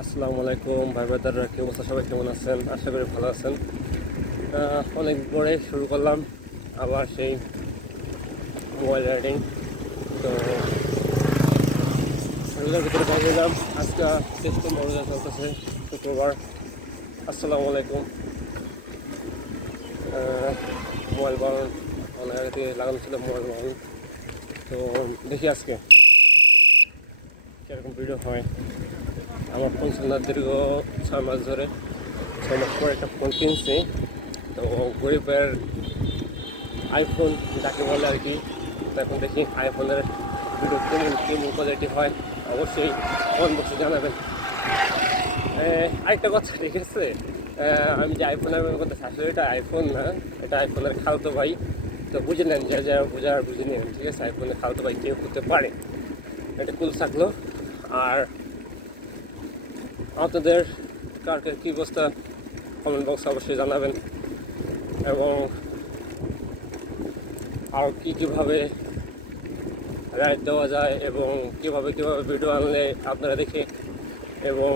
আসসালামু আলাইকুম ভাই ব্রাদাররা, কি অবস্থা? সবাই কেমন আছেন? আশা করি ভালো আছেন। অনেক পরে শুরু করলাম আবার সেই মোবাইল রাইডিং। তো এগুলোর ভিতরে বাইরে এলাম। আজকে সেপ্টেম্বর চলতেছে, শুক্রবার। আসসালামু আলাইকুম। মোবাইল বাউন অনেক আগে থেকে লাগানো ছিল মোবাইল বাউন। তো দেখি আজকে কীরকম ভিডিও হয়। আমার ফোন ছিল না দীর্ঘ 6 মাস ধরে। 6 মাস পরে একটা ফোন কিনছি। তো গরিবের আইফোন যাকে বলে আর কি। তো এখন দেখি আইফোনের ভিডিও কেমন কোয়ালিটি হয়, অবশ্যই কমেন্ট বক্সে জানাবেন। আরেকটা কথা, ঠিক আছে, আমি যে আইফোনের কথা আসলে এটা আইফোন না, এটা আইফোনের খালতো ভাই। তো বুঝে নেন, যা বোঝার বুঝে নেন, ঠিক আছে। আইফোনের খালতো ভাই কেউ হতে পারে, এটা কুল থাকলো। আর আপনাদের কার কী অবস্থা কমেন্ট বক্সে অবশ্যই জানাবেন। এবং আর কীভাবে রাইড দেওয়া যায় এবং কীভাবে ভিডিও আনলে আপনারা দেখে, এবং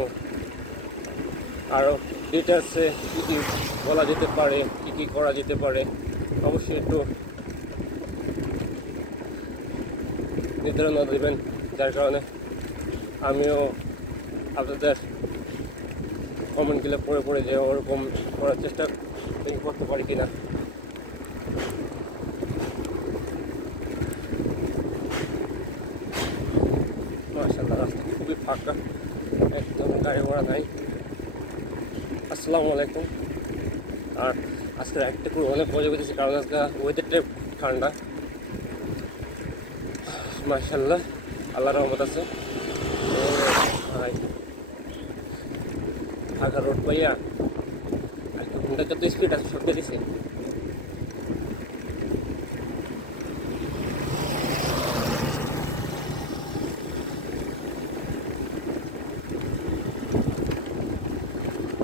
আরও ডিটেলসে কী কী বলা যেতে পারে, কী কী করা যেতে পারে, অবশ্যই একটু নির্ধারণা দেবেন, যার কারণে আমিও আপনাদের কমেন্টগুলো পড়ে পড়ে যে ওরকম করার চেষ্টা করতে পারি কিনা। মাশাআল্লাহ, রাস্তা খুবই ফাঁকা, একদম গাড়ি ঘোড়া নাই। আসসালামু আলাইকুম। আর আজকে রাইডটা পুরো অনেক মজা করতেছি, কারণ আজকে ওয়েদারটা ঠান্ডা। মাশাআল্লাহ, আল্লাহর রহমত আছে। ফাঁকা রোড পাইয়া একটা ঘন্টা কত স্পিড আছে সব দিয়েছে।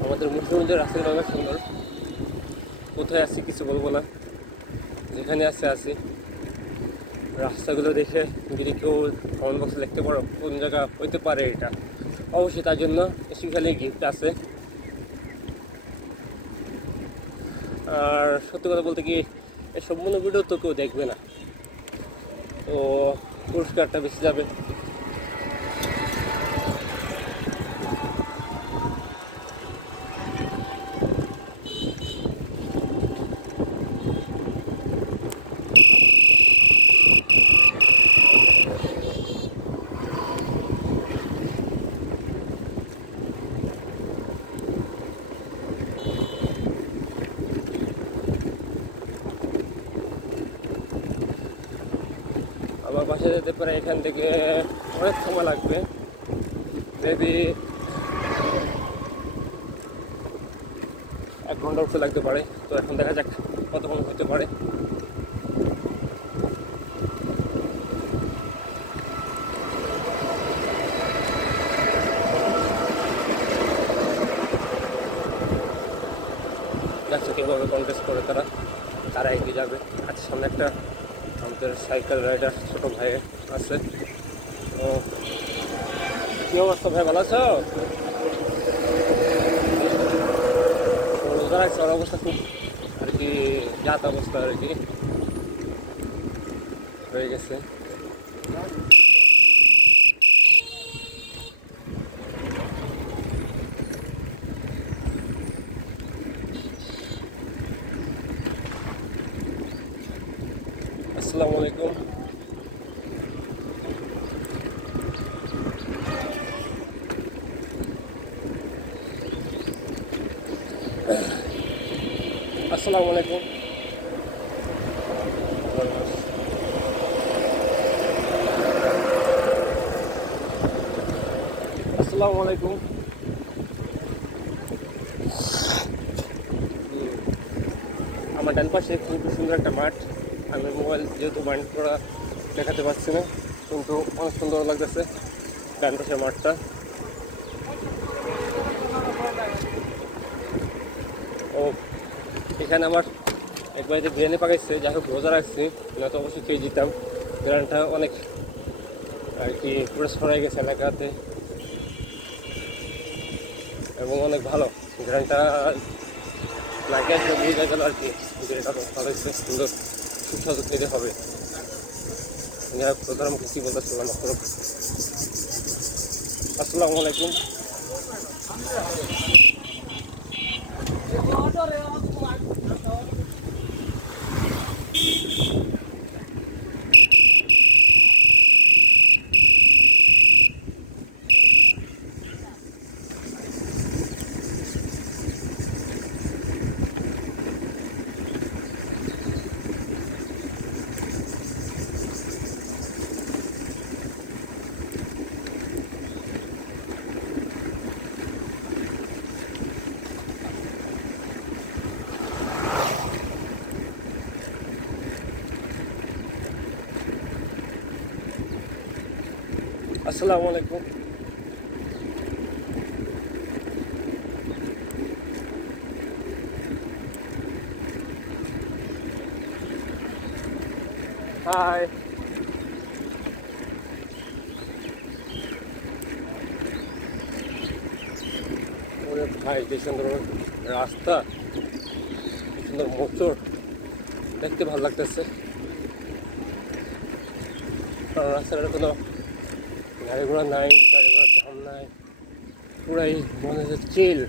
আমাদের মুখ্যমন্ত্রীর রাস্তাগুলো অনেক সুন্দর। কোথায় আছি কিছু বলবো না, যেখানে আছি। রাস্তাগুলো দেখে যদি কেউ কমেন্ট বক্সে লিখতে পারো কোন জায়গা হইতে পারে এটা, অবশ্যই তার জন্য স্পেশালি গিফট আছে। আর সত্যি কথা বলতে কি, এই সম্পূর্ণ ভিডিও তো কেউ দেখবে না, তো পুরস্কারটা বেশি যাবে। আমার বাসা যেতে পারে এখান থেকে অনেক সময় লাগবে, মেবি 1 ঘন্টা উঠতে লাগতে পারে। তো এখন দেখা যাক কতক্ষণ হতে পারে। যাচ্ছে কীভাবে কন্টেস্ট করে তারা এগিয়ে যাবে। আচ্ছা, সামনে একটা আমাদের সাইকেল রাইডার ছোটো ভাই আছে। তো কী অবস্থা ভাই, ভালো আছো? রোজা রাখছে, ওর অবস্থা খুব আর কি যাত অবস্থা আর কি হয়ে গেছে। আসসালামু আলাইকুম। আসসালামু আলাইকুম। আসসালামু আলাইকুম। আমার ডান পাশে খুব সুন্দর একটা মাঠ। আমি মোবাইল যেহেতু বাইন্ড করা দেখাতে পারছি না, কিন্তু অনেক সুন্দর লাগতেছে ডান পাশের মাঠটা। ও, এখানে আমার এক বাড়িতে বিরিয়ানি পাকাইছে, যাই হোক রোজা রাখছি, না তো অবশ্যই খেয়ে যেতাম। বিরিয়ানিটা অনেক আর কি পুরো ছড়াই গেছে এলাকাতে। এবং অনেক ভালো গ্রানটা নাকে আসলে বুঝে গেল আর কি যে এটা ভালো সুন্দর সুস্বাদু খেতে হবে। প্রধানমন্ত্রী কী বলতেছিলাম আপনার। আসসালামু আলাইকুম। আসসালামু আলাইকুম। হাই। ওরে ভাই কি সুন্দর রাস্তা, কি সুন্দর মোচড়, দেখতে ভালো লাগতেছে। রাস্তার কোনো গাড়ি ঘোড়া নাই, গাড়ি ঘোড়ার জাম নাই, পুরাই মনে হচ্ছে চিল,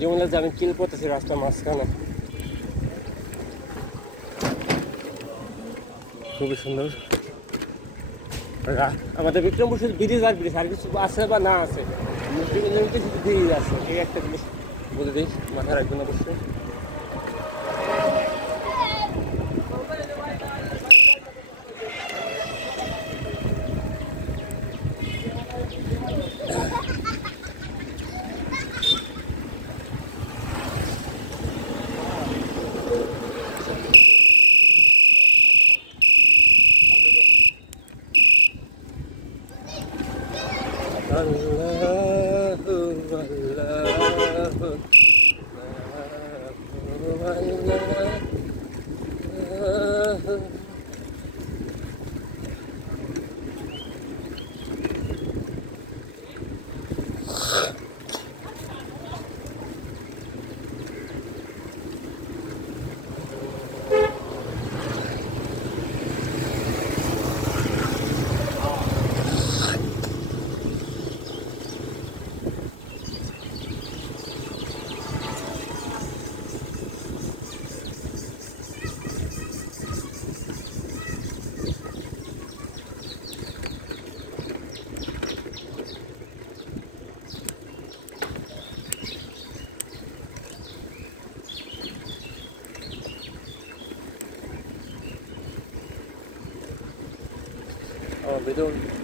যেমন যে আমি চিল করতেছি রাস্তার মাঝখানে। খুবই সুন্দর। আমাদের বিক্রমপুর শুধু ব্রিজ আর ব্রিজ, আর কিছু আছে বা না আছে, বিভিন্ন কিছু ব্রিজ আছে, এই একটা জিনিস বলে দিই, মাথায় রাখবেন অবশ্যই। আল্লাহু আল্লাহু আল্লাহু।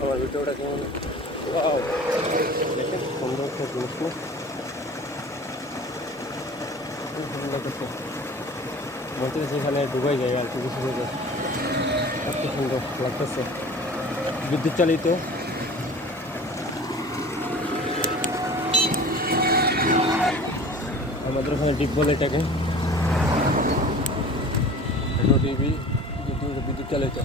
আমার ভিডিওটা কেমন? ওয়াও, দেখেন সুন্দর একটা জিনিস না, খুব ভালো লাগছে। বলতে সেখানে ডুবাই যায় আর কি, কিছু যায়, এত সুন্দর লাগতেছে। বিদ্যুৎ চালিত, আমাদের ওখানে ডিপ বলে এটাকে, টিভি বিদ্যুৎ চালিত।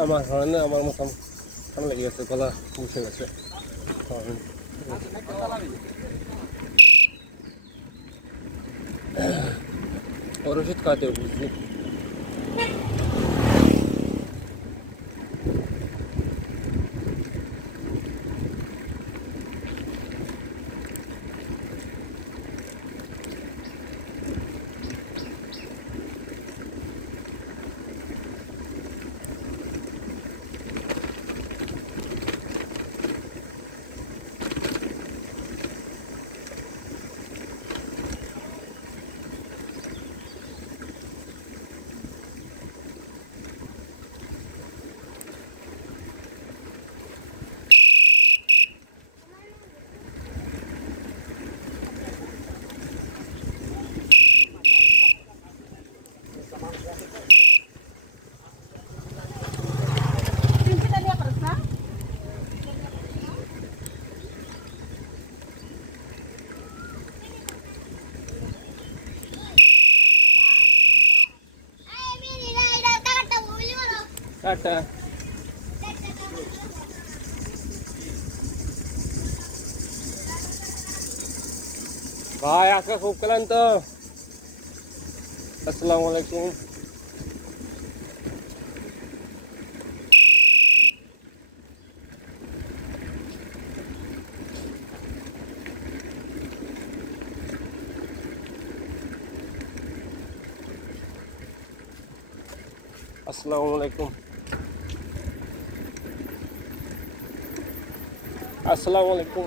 আমার হর্নে আমার মতন ঠান্ডা লেগে গেছে, গলা বসে গেছে হর্ন। ওর ওষুধ খাওয়াতে বুঝছি। টাটা। ভাই আজকে খুব ক্লান্ত। আসসালামু আলাইকুম। আসসালামু আলাইকুম। আসসালামু আলাইকুম।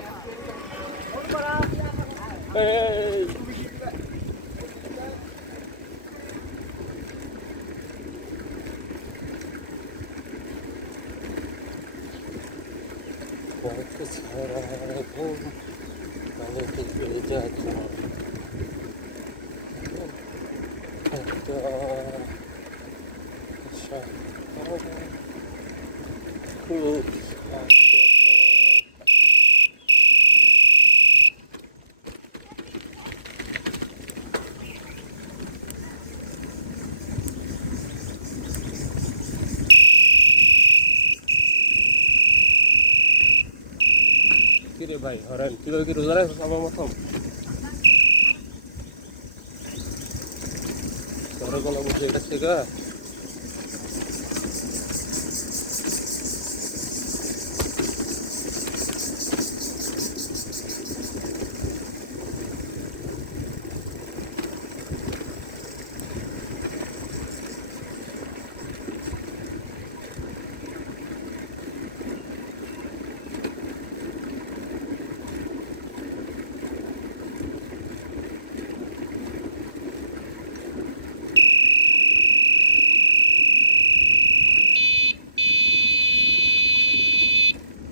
এই बहुत सारा घूम मैंने तुझे जाता अच्छा खूब কিরে ভাই হরেন কিভাবে কি রোজা রাখছো আমার মতন? ঘরে গলা বুঝে গেছে গা।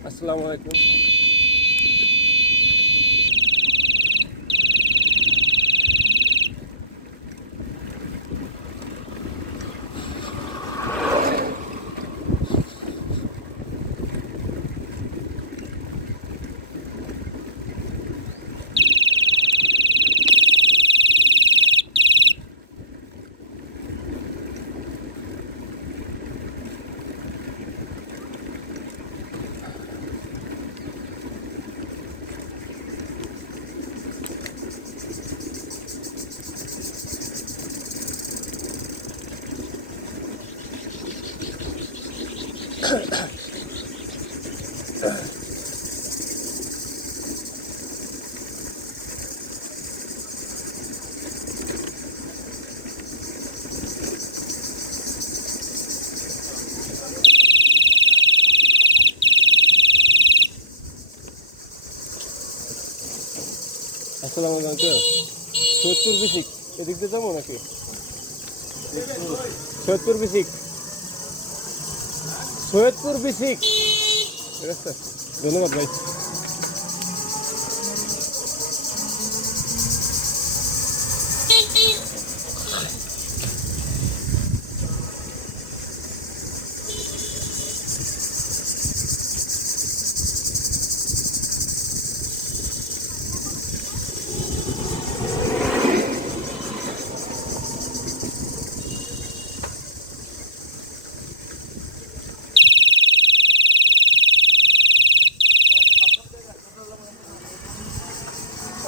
আসসালামু আলাইকুম। আসসালামু আলাইকুম। সৈয়দপুর বিসিক এদিক দিয়ে যাবো নাকি? সৈয়দপুর বিসিক, সৈয়দপুর বিসিক। ঠিক আছে, ধন্যবাদ ভাই।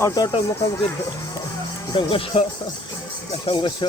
অটো অটো মুখোমুখি সংঘর্ষ সংঘর্ষ